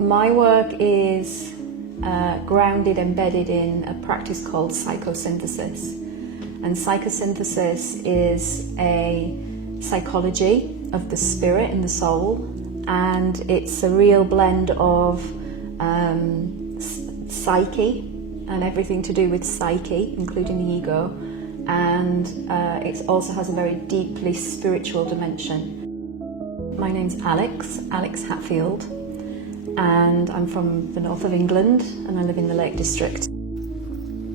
My work is grounded, embedded in a practice called psychosynthesis. And psychosynthesis is a psychology of the spirit and the soul, and it's a real blend of psyche and everything to do with psyche, including the ego, and it also has a very deeply spiritual dimension. My name's Alex Hatfield, and I'm from the north of England, and I live in the Lake District.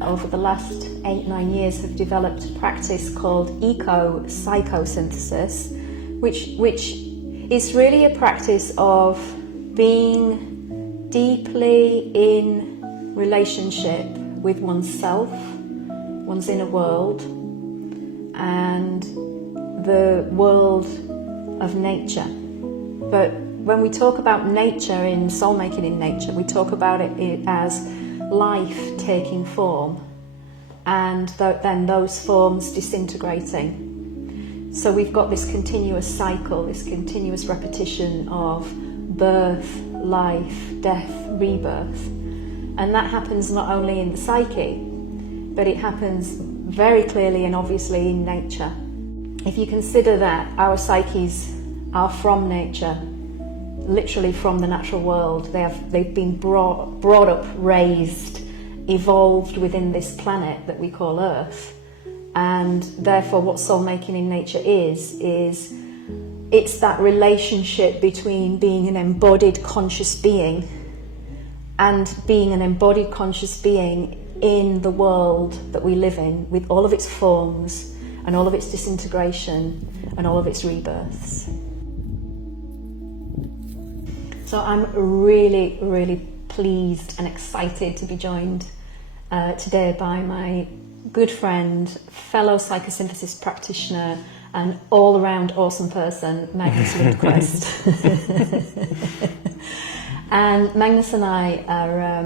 Over the last 8-9 years have developed a practice called Eco-Psychosynthesis, which is really a practice of being deeply in relationship with oneself, one's inner world, and the world of nature. But when we talk about nature in Soulmaking in Nature, we talk about it as life taking form, and then those forms disintegrating. So we've got this continuous cycle, this continuous repetition of birth, life, death, rebirth. And that happens not only in the psyche, but it happens very clearly and obviously in nature. If you consider that our psyches are from nature, literally from the natural world, they've been brought up, raised, evolved within this planet that we call Earth. And therefore what Soulmaking in Nature is it's that relationship between being an embodied conscious being and being an embodied conscious being in the world that we live in, with all of its forms and all of its disintegration and all of its rebirths. So I'm really, really pleased and excited to be joined today by my good friend, fellow psychosynthesis practitioner, and all-around awesome person, Magnus. And Magnus and I are,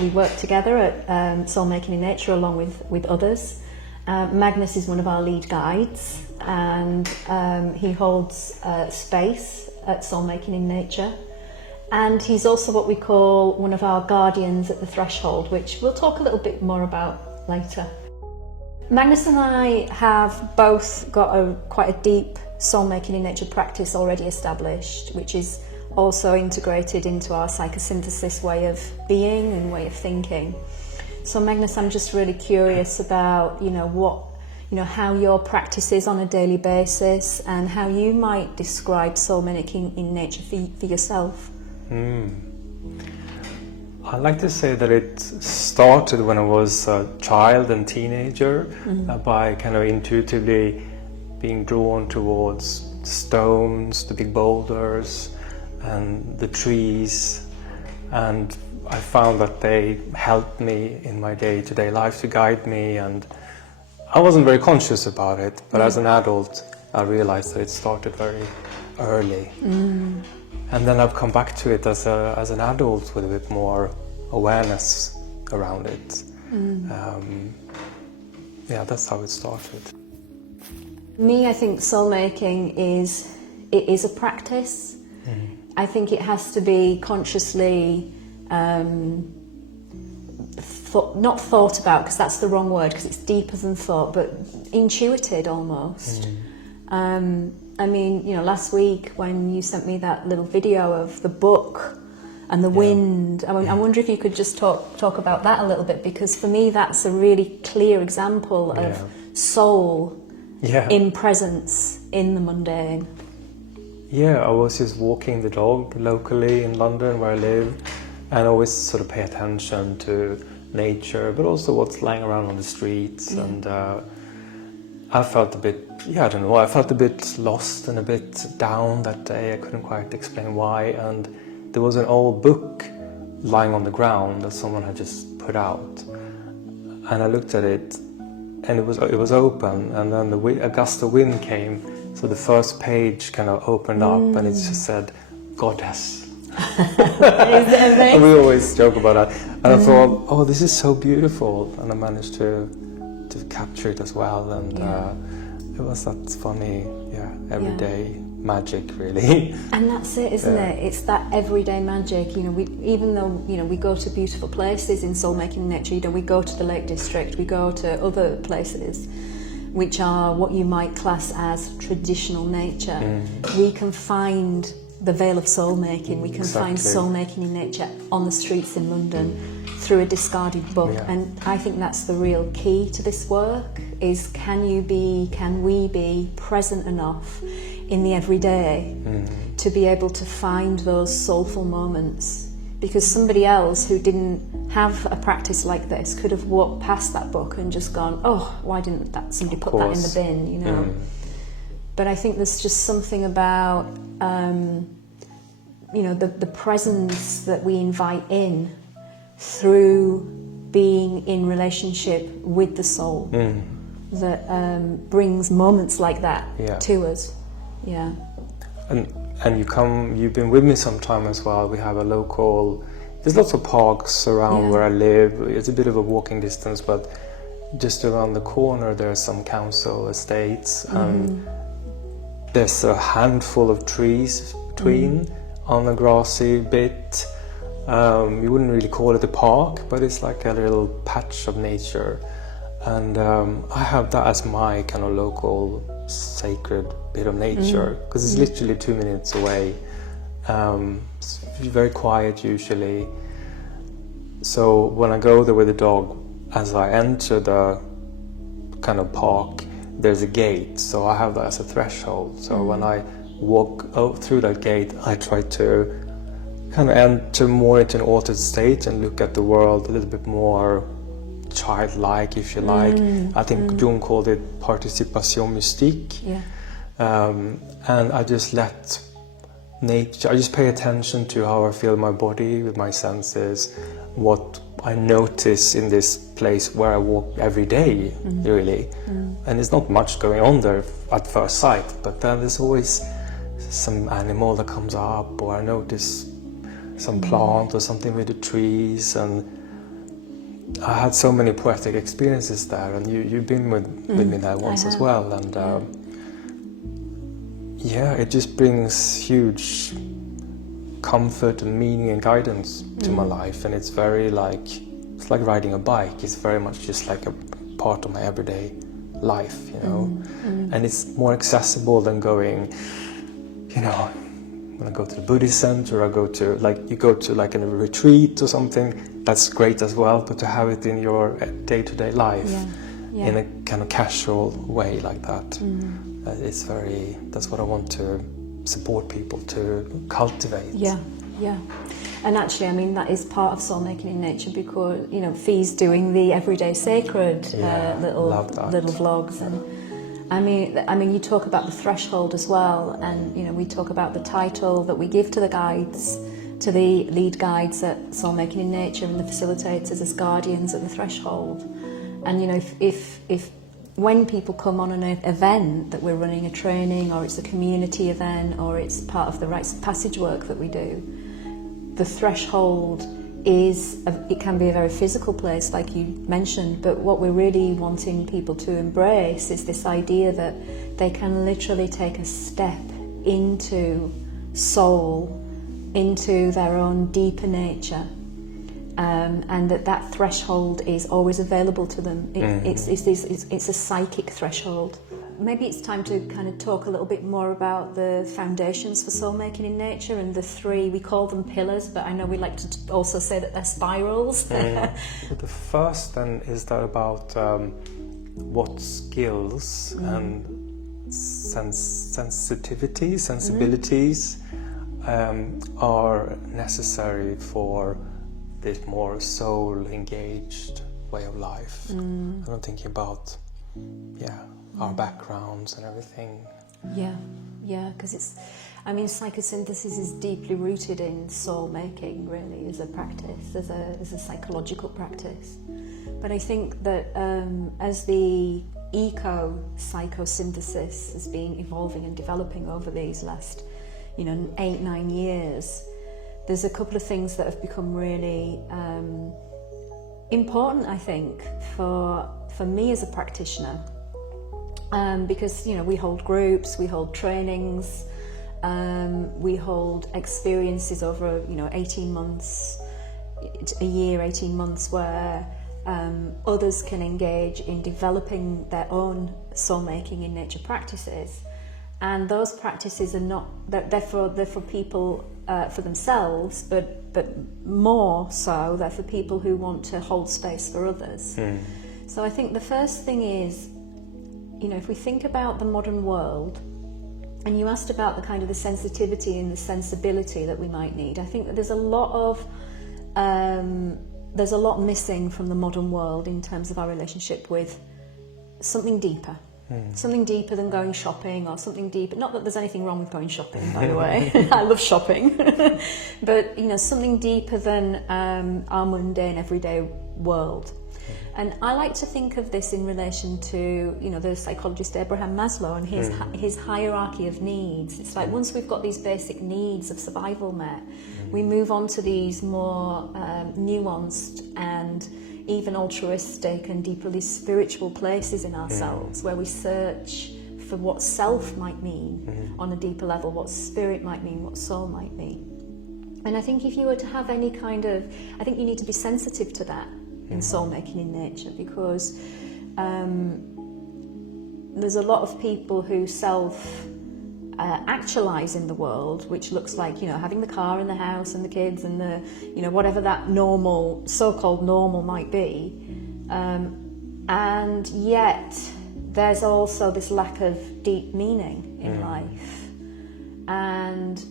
we work together at Soulmaking in Nature along with others. Magnus is one of our lead guides, and he holds space at Soulmaking in Nature. And he's also what we call one of our guardians at the threshold, which we'll talk a little bit more about later. Magnus and I have both got quite a deep Soulmaking in Nature practice already established, which is also integrated into our psychosynthesis way of being and way of thinking. So Magnus, I'm just really curious about, how your practice is on a daily basis and how you might describe Soulmaking in Nature for yourself. I like to say that it started when I was a child and teenager, by kind of intuitively being drawn towards the stones, the big boulders and the trees, and I found that they helped me in my day-to-day life to guide me, and I wasn't very conscious about it, but as an adult I realized that it started very early. And then I've come back to it as an adult with a bit more awareness around it. That's how it started. Me, I think soulmaking is a practice. I think it has to be consciously not thought about, because that's the wrong word, because it's deeper than thought, but intuited almost. I mean, last week when you sent me that little video of the book and the wind, I wonder if you could just talk about that a little bit, because for me that's a really clear example of soul in presence in the mundane. Yeah, I was just walking the dog locally in London where I live, and I always sort of pay attention to nature, but also what's lying around on the streets, and I felt a bit, I felt a bit lost and a bit down that day. I couldn't quite explain why, and there was an old book lying on the ground that someone had just put out, and I looked at it, and it was open, and then a gust of wind came, so the first page kind of opened up, and it just said, Goddess. And we always joke about that, and I thought, oh, this is so beautiful, and I managed to capture it as well, and it was that funny, everyday magic, really. And that's it, isn't Yeah. it? It's that everyday magic. You know, even though, you know, we go to beautiful places in Soulmaking Nature, you know, we go to the Lake District, we go to other places which are what you might class as traditional nature. We can find the veil of soulmaking, we can find soulmaking in nature on the streets in London through a discarded book. Yeah. And I think that's the real key to this work, is can we be present enough in the everyday to be able to find those soulful moments? Because somebody else who didn't have a practice like this could have walked past that book and just gone, oh, why didn't somebody put that in the bin, you know? But I think there's just something about, you know, the presence that we invite in through being in relationship with the soul that brings moments like that to us. Yeah. And you've been with me sometime as well. We have a local, there's lots of parks around where I live. It's a bit of a walking distance, but just around the corner there are some council estates. There's a handful of trees between on a grassy bit. You wouldn't really call it a park, but it's like a little patch of nature. And I have that as my kind of local sacred bit of nature, because it's literally 2 minutes away. It's very quiet usually. So when I go there with the dog, as I enter the kind of park, there's a gate, so I have that as a threshold. So when I walk through that gate, I try to kind of enter more into an altered state and look at the world a little bit more childlike, if you like. I think Jung called it participation mystique. And I just let nature, I just pay attention to how I feel my body with my senses, what I notice in this place where I walk every day, really. And there's not much going on there at first sight, but then there's always some animal that comes up, or I notice some plant or something with the trees. And I had so many poetic experiences there, and you've been with me there once as well. And it just brings huge comfort and meaning and guidance to my life. And it's very like, it's like riding a bike. It's very much just like a part of my everyday life, you know. And it's more accessible than going, you know, when I go to the Buddhist center, I go to, like, you go to like a retreat or something, that's great as well, but to have it in your day-to-day life in a kind of casual way like that, it's very, that's what I want to support people to cultivate. And actually, I mean, that is part of Soulmaking in Nature, because, you know, Fee's doing the everyday sacred little vlogs, and I mean, you talk about the threshold as well, and, you know, we talk about the title that we give to the guides, to the lead guides at Soulmaking in Nature and the facilitators as guardians at the threshold. And, you know, if when people come on an event that we're running a training, or it's a community event, or it's part of the rites of passage work that we do, the threshold it can be a very physical place, like you mentioned, but what we're really wanting people to embrace is this idea that they can literally take a step into soul, into their own deeper nature, and that threshold is always available to them. It's a psychic threshold. Maybe it's time to kind of talk a little bit more about the foundations for Soulmaking in Nature, and the three, we call them pillars, but I know we like to also say that they're spirals. The first then is that about what skills and sensibilities are necessary for this more soul-engaged way of life. And I'm thinking about, our backgrounds and everything. Because it's, I mean, psychosynthesis is deeply rooted in soul making, really, as a practice, as a psychological practice. But I think that as the Eco-Psychosynthesis is evolving and developing over these last, 8-9 years, there's a couple of things that have become really important, I think, for me as a practitioner. Because we hold groups, we hold trainings, We hold experiences over 18 months, a year, 18 months, where others can engage in developing their own soul-making in nature practices. And those practices are not, they're for people, for themselves, but more so, they're for people who want to hold space for others. So I think the first thing is, if we think about the modern world, and you asked about the kind of the sensitivity and the sensibility that we might need, I think that there's a lot missing from the modern world in terms of our relationship with something deeper. Something deeper than going shopping, or something deeper. Not that there's anything wrong with going shopping, by the way. I love shopping. But, something deeper than our mundane, everyday world. And I like to think of this in relation to, the psychologist Abraham Maslow and his hierarchy of needs. It's like once we've got these basic needs of survival met, we move on to these more nuanced and even altruistic and deeply spiritual places in ourselves, where we search for what self might mean on a deeper level, what spirit might mean, what soul might mean. And I think if you were to have any kind of, I think you need to be sensitive to that in soul-making in nature, because there's a lot of people who actualize in the world, which looks like having the car and the house and the kids and the whatever that normal, so-called normal might be, and yet there's also this lack of deep meaning in life. And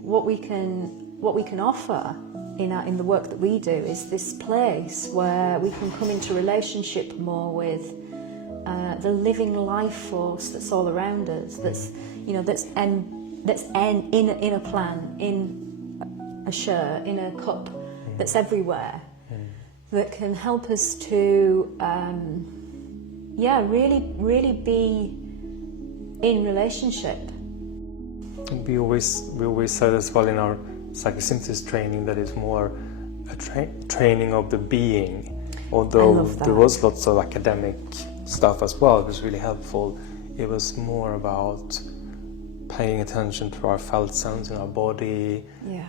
what we can offer in the work that we do is this place where we can come into relationship more with the living life force that's all around us, that's in a plant, in a shirt, in a cup, that's everywhere, that can help us to really be in relationship. We always said as well in our psychosynthesis training that it's more a training of the being, although there was lots of academic stuff as well. It was really helpful. It was more about paying attention to our felt sense in our body,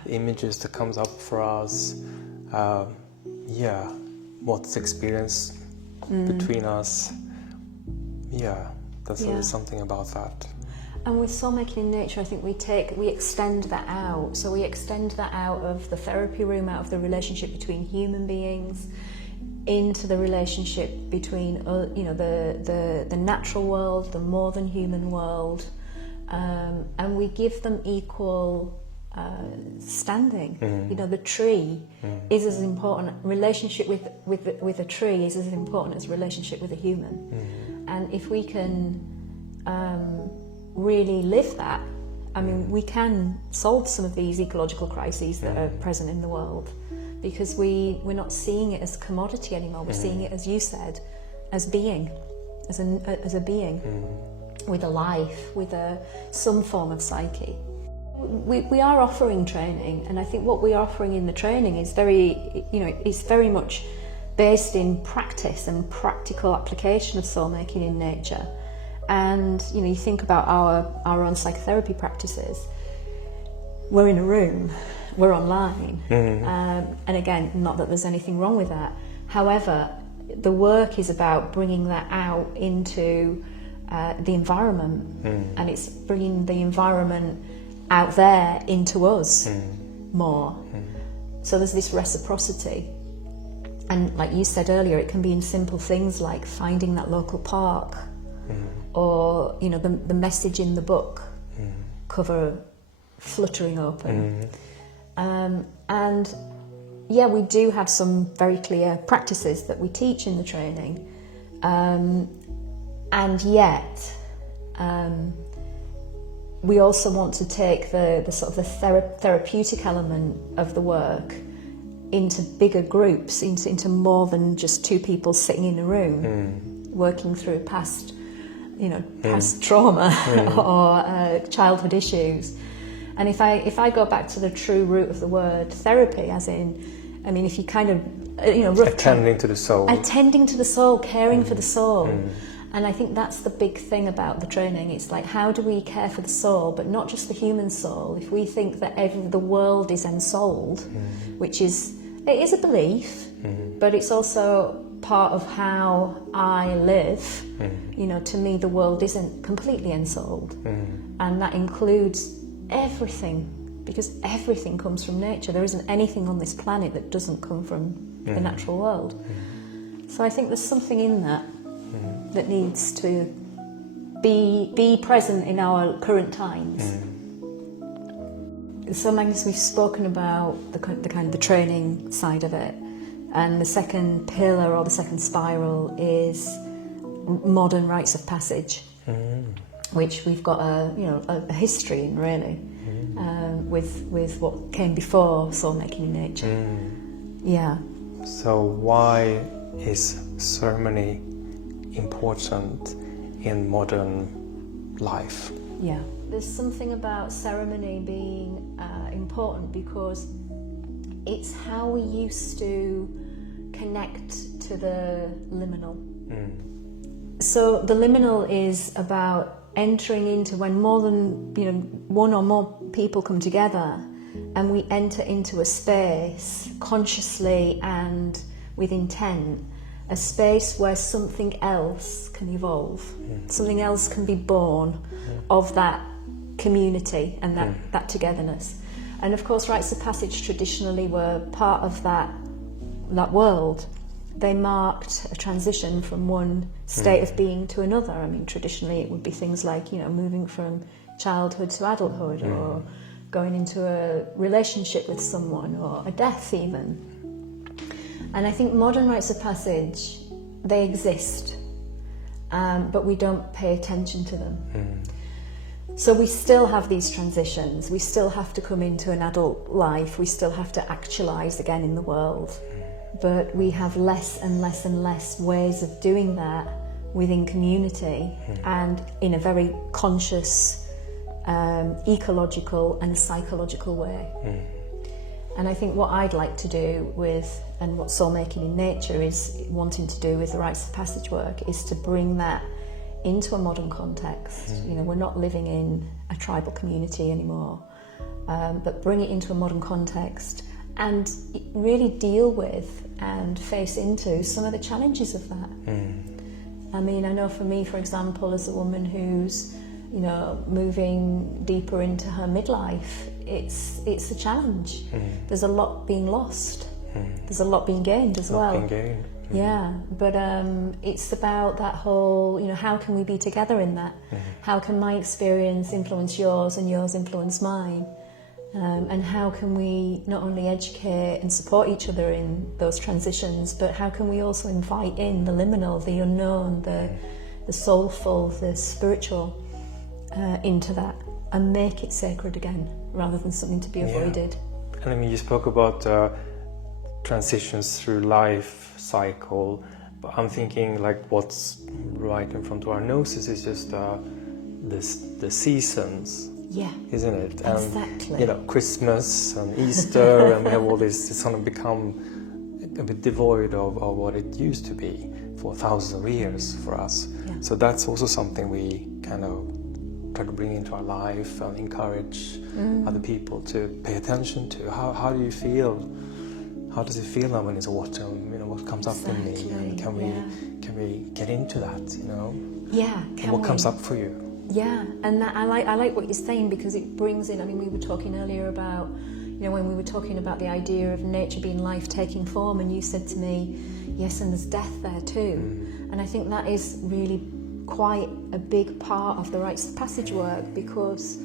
the images that comes up for us, what's experienced between us. There's always something about that. And with soulmaking in nature, I think we extend that out. So we extend that out of the therapy room, out of the relationship between human beings, into the relationship between the natural world, the more than human world, and we give them equal standing. The tree is as important. Relationship with a tree is as important as relationship with a human. And if we can really live that, I mean, we can solve some of these ecological crises that are present in the world, because we're not seeing it as commodity anymore. We're seeing it, as you said, as being, as a being with a life, with some form of psyche. We are offering training, and I think what we are offering in the training is very much based in practice and practical application of soul-making in nature. And you think about our own psychotherapy practices. We're in a room, we're online, and again, not that there's anything wrong with that. However, the work is about bringing that out into the environment, and it's bringing the environment out there into us more. So there's this reciprocity. And like you said earlier, it can be in simple things like finding that local park, or the message in the book cover fluttering open. And we do have some very clear practices that we teach in the training, and yet we also want to take the sort of the therapeutic element of the work into bigger groups, into more than just two people sitting in a room working through past trauma or childhood issues. And if I go back to the true root of the word therapy, as in, I mean, if you kind of, attending to the soul, caring for the soul, And I think that's the big thing about the training. It's like, how do we care for the soul, but not just the human soul? If we think that the world is ensouled, which is a belief, but it's also part of how I live. You know, to me, the world isn't completely ensouled, and that includes everything, because everything comes from nature. There isn't anything on this planet that doesn't come from the natural world. So I think there's something in that that needs to be present in our current times. So Magnus, we've spoken about the kind of the training side of it, and the second pillar or the second spiral is modern rites of passage, which we've got a history in, really, with what came before soulmaking in nature. Yeah. So why is ceremony important in modern life? Yeah. There's something about ceremony being important because it's how we used to connect to the liminal. So the liminal is about entering into when more than one or more people come together, and we enter into a space consciously and with intent, a space where something else can evolve, something else can be born of that community and that togetherness. And of course, rites of passage traditionally were part of that world. They marked a transition from one state of being to another. I mean, traditionally it would be things like, moving from childhood to adulthood, or going into a relationship with someone, or a death even. And I think modern rites of passage, they exist, but we don't pay attention to them. So we still have these transitions, we still have to come into an adult life, we still have to actualise again in the world, but we have less and less and less ways of doing that within community, and in a very conscious, ecological and psychological way. And I think what I'd like to do and what soulmaking in nature is wanting to do with the rites of passage work, is to bring that into a modern context. We're not living in a tribal community anymore, but bring it into a modern context and really deal with and face into some of the challenges of that. I mean, I know for me, for example, as a woman who's moving deeper into her midlife, it's a challenge. There's a lot being lost. There's a lot being gained as well. Yeah, but it's about that whole, how can we be together in that? How can my experience influence yours and yours influence mine? And how can we not only educate and support each other in those transitions, but how can we also invite in the liminal, the unknown, the soulful, the spiritual into that, and make it sacred again, rather than something to be avoided. And I mean, you spoke about transitions through life cycle, but I'm thinking like what's right in front of our noses is just the seasons. Yeah, isn't it? Exactly. And, Christmas and Easter, and we have all this. It's kind of become a bit devoid of what it used to be for thousands of years for us. Yeah. So that's also something we kind of try to bring into our life and encourage other people to pay attention to. How do you feel? How does it feel now when it's autumn? What comes up in me, and can we get into that? Yeah. And what comes up for you? Yeah, and I like what you're saying, because it brings in. I mean, we were talking earlier about, when we were talking about the idea of nature being life-taking form, and you said to me, yes, and there's death there too. And I think that is really quite a big part of the rites of passage work, because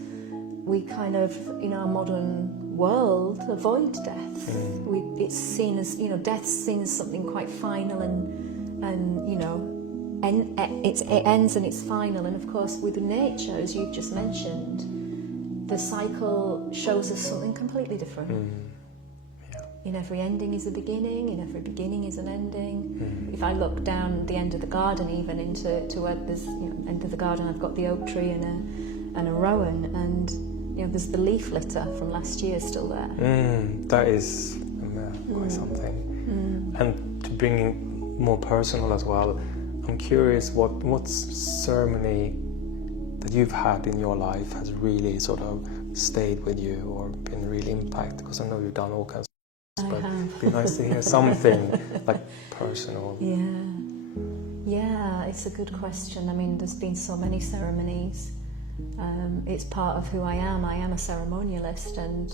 we kind of, in our modern world, avoid death. It's seen as, death's seen as something quite final and it ends and it's final. And of course, with nature, as you've just mentioned, the cycle shows us something completely different. In every ending is a beginning, in every beginning is an ending. If I look down the end of the garden, even into where there's end of the garden, I've got the oak tree and a rowan, and there's the leaf litter from last year still there. That is quite something. And to bring it more personal as well, I'm curious what ceremony that you've had in your life has really sort of stayed with you or been really impacted? Because I know you've done all kinds of things, but it'd be nice to hear something like personal. Yeah, it's a good question. I mean, there's been so many ceremonies. It's part of who I am. I am a ceremonialist, and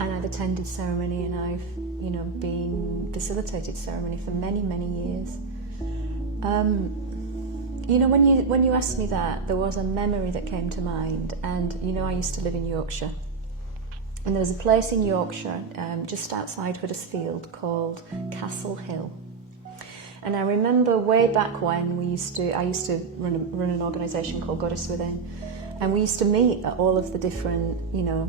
I've attended ceremony, and I've been facilitated ceremony for many years. When you asked me that, there was a memory that came to mind, and I used to live in Yorkshire, and there was a place in Yorkshire just outside Huddersfield called Castle Hill. And I remember way back when I used to run an organisation called Goddess Within, and we used to meet at all of the different, the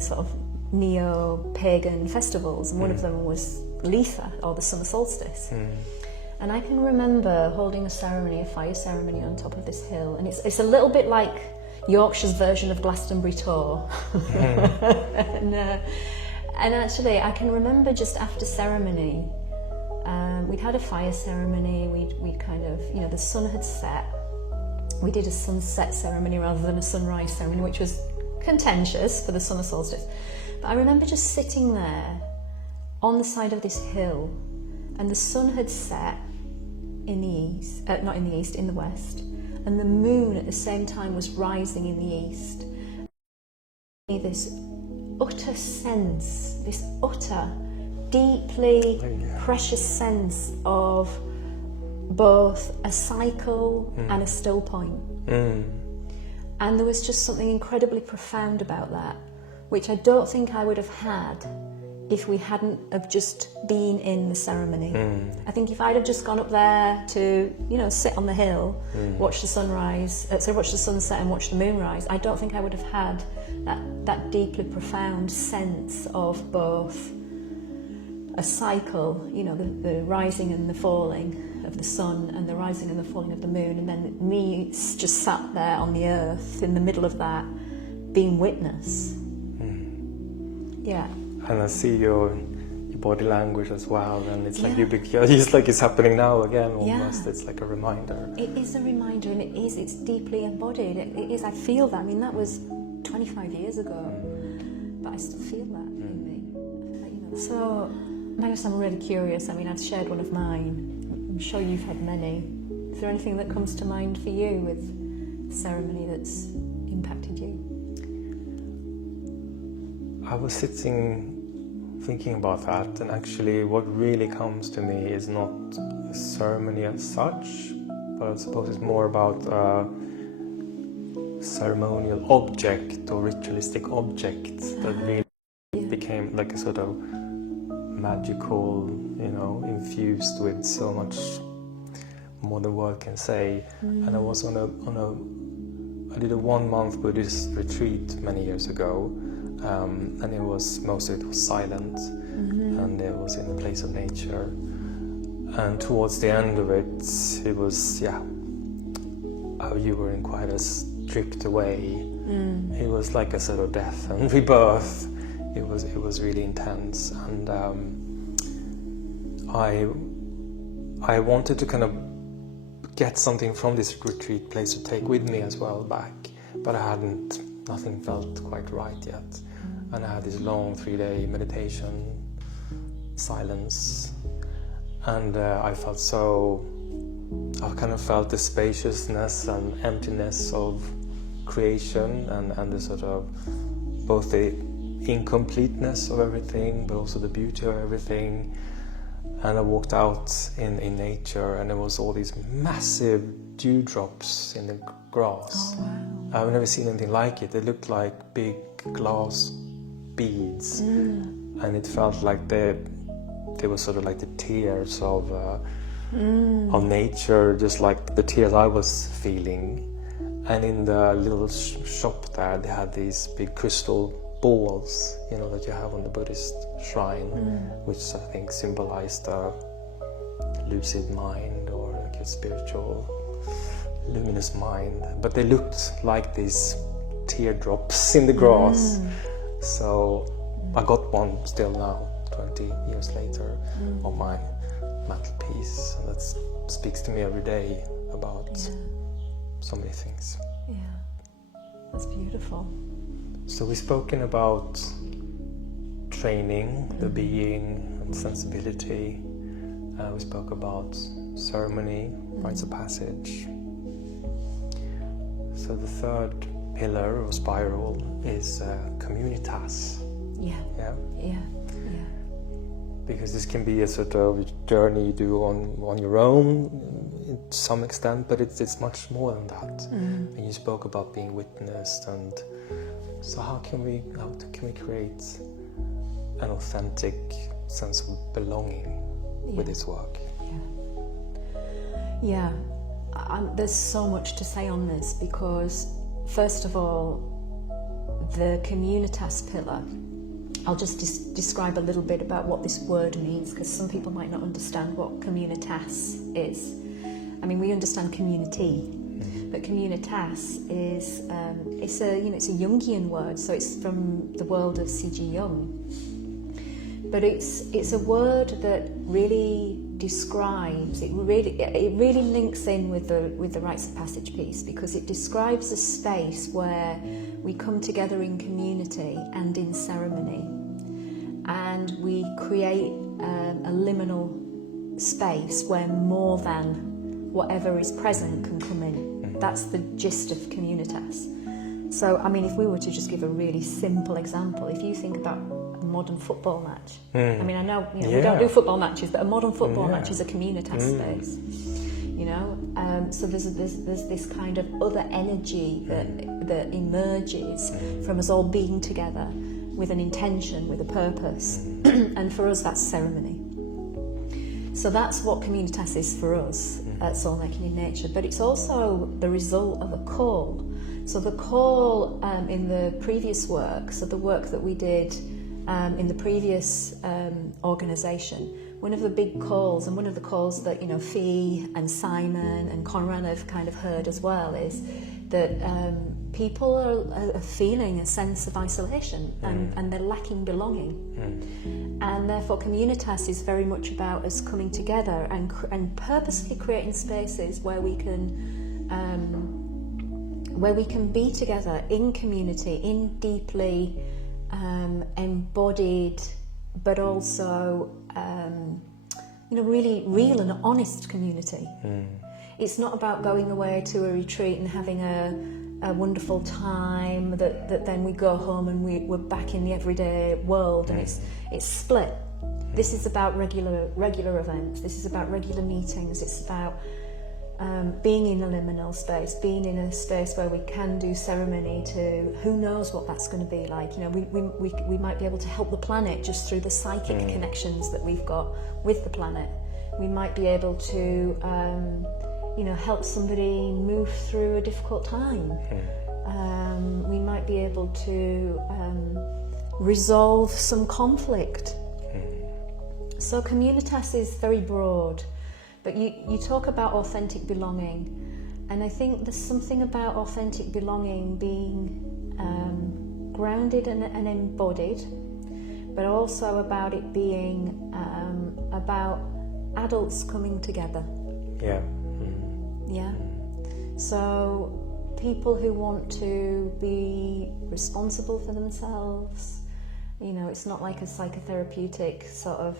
sort of neo-pagan festivals, and one of them was Letha, or the summer solstice. And I can remember holding a fire ceremony on top of this hill, and it's a little bit like Yorkshire's version of Glastonbury Tour. And actually, I can remember just after ceremony, we'd had a fire ceremony, we'd kind of, the sun had set. We did a sunset ceremony rather than a sunrise ceremony, which was contentious for the summer solstice. But I remember just sitting there on the side of this hill, and the sun had set in the east, not in the east, in the west, and the moon at the same time was rising in the east. This utter sense, this utter, deeply precious sense of both a cycle and a still point. And there was just something incredibly profound about that, which I don't think I would have had if we hadn't have just been in the ceremony. I think if I'd have just gone up there to, sit on the hill, watch the sunrise, watch the sunset and watch the moon rise, I don't think I would have had that deeply profound sense of both a cycle, the rising and the falling of the sun, and the rising and the falling of the moon, and then me just sat there on the earth in the middle of that, being witness. Yeah. And I see your body language as well, and it's like it's like it's happening now again almost. It's like a reminder. It is a reminder, and it's deeply embodied. It is. I feel that. I mean, that was 25 years ago, but I still feel that in me. So, Magnus, I'm really curious. I mean, I've shared one of mine. I'm sure you've had many. Is there anything that comes to mind for you with ceremony that's impacted you? I was sitting thinking about that, and actually what really comes to me is not a ceremony as such, but I suppose it's more about a ceremonial object or ritualistic object that really became like a sort of magical, infused with so much more than word can say. And I was I did a 1-month Buddhist retreat many years ago. And most of it was silent, and it was in a place of nature. And towards the end of it was, you were in quite a stripped away. It was like a sort of death and rebirth. It was really intense, and I wanted to kind of get something from this retreat place to take with me as well back, but nothing felt quite right yet. And I had this long 3-day meditation, silence, and I kind of felt the spaciousness and emptiness of creation, and the sort of both the incompleteness of everything, but also the beauty of everything. And I walked out in nature, and there was all these massive dewdrops in the grass. Oh, wow. I've never seen anything like it. They looked like big glass beads, and it felt like they were sort of like the tears of nature, just like the tears I was feeling. And in the little shop there, they had these big crystal balls, that you have on the Buddhist shrine, which I think symbolized a lucid mind or like a spiritual, luminous mind. But they looked like these teardrops in the grass. So I got one still now, 20 years later, on my mental peace, and that speaks to me every day about so many things. Yeah, that's beautiful. So we've spoken about training, the being and sensibility. We spoke about ceremony, rites of passage. So the third pillar or spiral is communitas. Yeah. Because this can be a sort of journey you do on your own to some extent, but it's much more than that. And you spoke about being witnessed, and so how can we create an authentic sense of belonging with this work? Yeah. There's so much to say on this, because first of all, the communitas pillar, I'll just describe a little bit about what this word means, because some people might not understand what communitas is. I mean, we understand community, but communitas is it's a Jungian word, so it's from the world of C.G. Jung. But it's a word that really describes, it really links in with the rites of passage piece, because it describes a space where we come together in community and in ceremony, and we create a liminal space where more than whatever is present can come in. That's the gist of communitas. So, I mean, if we were to just give a really simple example, if you think about a modern football match, I mean, I know, we don't do football matches, but a modern football match is a communitas space. So there's this kind of other energy that emerges from us all being together with an intention, with a purpose, and for us that's ceremony. So that's what communitas is for us at Soulmaking in Nature, but it's also the result of a call. So the call in the previous work, so the work that we did in the previous organisation, one of the big calls, and one of the calls that Fee and Simon and Conrad have kind of heard as well, is that people are feeling a sense of isolation and they're lacking belonging. And therefore communitas is very much about us coming together and purposely creating spaces where we can be together in community, in deeply embodied, but also really real and honest community. It's not about going away to a retreat and having a wonderful time that then we go home and we're back in the everyday world, and it's split. This is about regular events. This is about regular meetings. It's about being in a liminal space, being in a space where we can do ceremony to who knows what that's going to be like. We might be able to help the planet just through the psychic connections that we've got with the planet. We might be able to help somebody move through a difficult time. We might be able to resolve some conflict. So communitas is very broad, but you talk about authentic belonging, and I think there's something about authentic belonging being grounded and embodied, but also about it being about adults coming together. So people who want to be responsible for themselves, it's not like a psychotherapeutic sort of,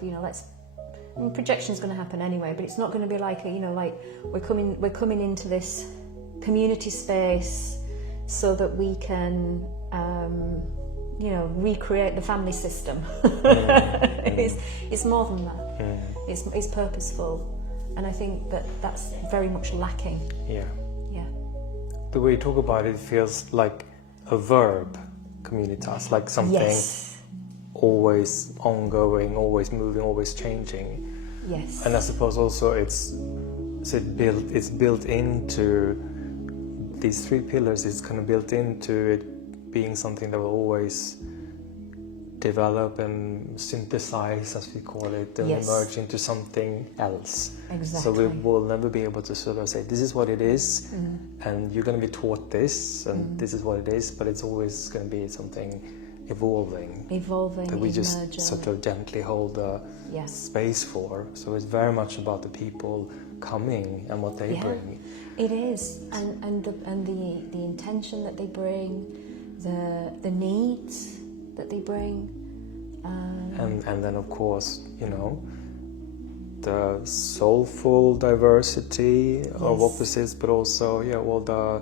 projection is going to happen anyway, but it's not going to be like we're coming into this community space so that we can recreate the family system. It's more than that. It's purposeful. And I think that's very much lacking. The way you talk about it feels like a verb, communitas, like something always ongoing, always moving, always changing. And I suppose also it's built into these three pillars. It's kind of built into it being something that will always develop and synthesize, as we call it, and emerge into something else. So we will never be able to sort of say, this is what it is, and you're going to be taught this, and this is what it is, but it's always going to be something evolving. Evolving, That we just emerging. sort of gently hold the Yes. space for. So it's very much about the people coming and what they Yeah. bring. It is, and the intention that they bring, the needs that they bring, And then of course, you know, the soulful diversity of Yes. opposites, but also all the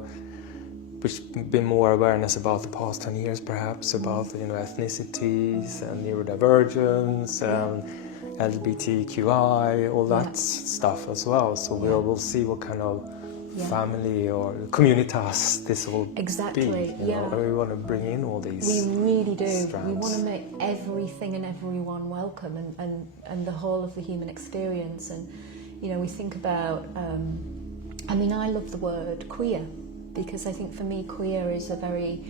which been more awareness about the past 10 years perhaps about ethnicities and neurodivergence and LGBTQI, all that stuff as well. So we'll see what kind of family or communitas this will Exactly, be. You know? We want to bring in all these. we really do. strands. We want to make everything and everyone welcome, and the whole of the human experience. And we think about. I love the word queer, because I think for me queer is a very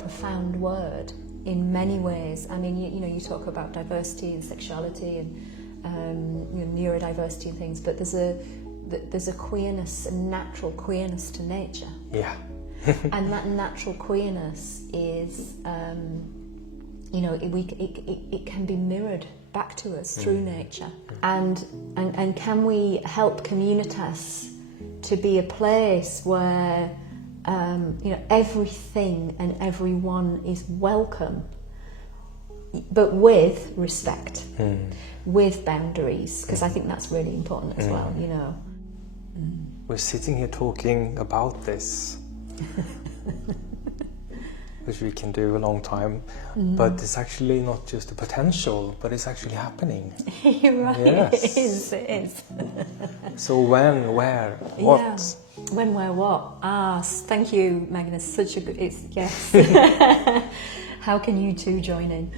profound word in many ways. I mean, you talk about diversity and sexuality and neurodiversity and things, but there's a queerness, a natural queerness to nature. Yeah. And that natural queerness is, it can be mirrored back to us through nature. And can we help communitas to be a place where everything and everyone is welcome, but with respect, with boundaries, because I think that's really important as well. We're sitting here talking about this, which we can do a long time, but it's actually not just a potential, but it's actually happening. You're right. Yes. It is. So when, where, what? Yeah. When, where, what? Thank you, Magnus. Such a good. Yes. How can you two join in?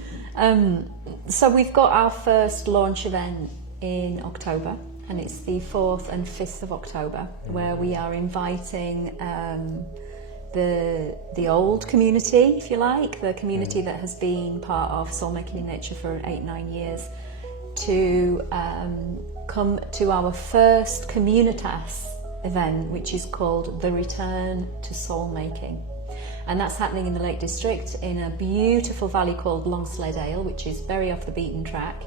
So we've got our first launch event in October, and it's the 4th and 5th of October, where we are inviting the old community, if you like, the community that has been part of Soulmaking in Nature for 8-9 years, to come to our first communitas event, which is called The Return to Soulmaking. And that's happening in the Lake District in a beautiful valley called Longsleddale, which is very off the beaten track.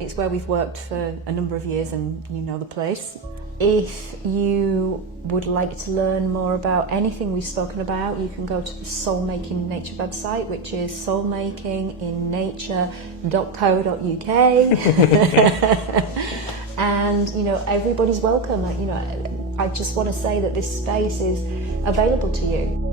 It's where we've worked for a number of years, and you know the place. If you would like to learn more about anything we've spoken about, you can go to the Soulmaking in Nature website, which is soulmakinginnature.co.uk. And everybody's welcome. I just want to say that this space is available to you.